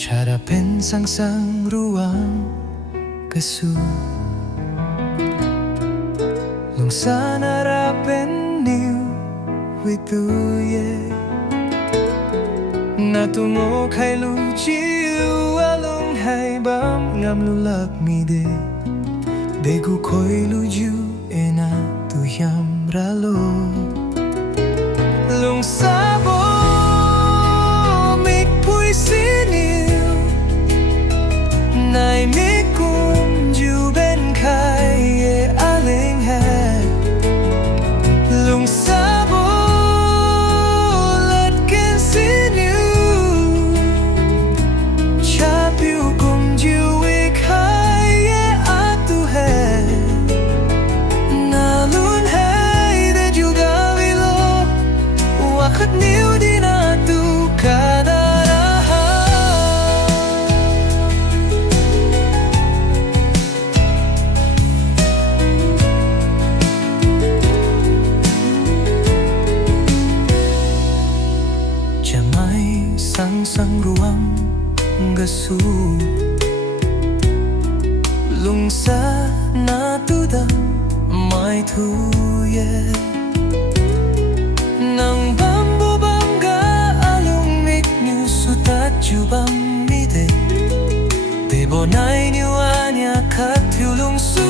Charapen sangsang ruang gasu Lungsa narapen withu Natu ngou khai lujiu alung bam ngam lulak mide dejiu khoi lujiu Natu hiam ralo Lungsabo phui siniu Naimik bên khai aleng Lungsabo ladkeng siniu Chapiu wikhai atu Nalun dejiu wilo khat niu di Natu Kada sangsang ruang gasu Lungsa Natu mai thu nang bambu bangga alung như sutat bam mide Bebo nai niu anya khát thiu Lungsabo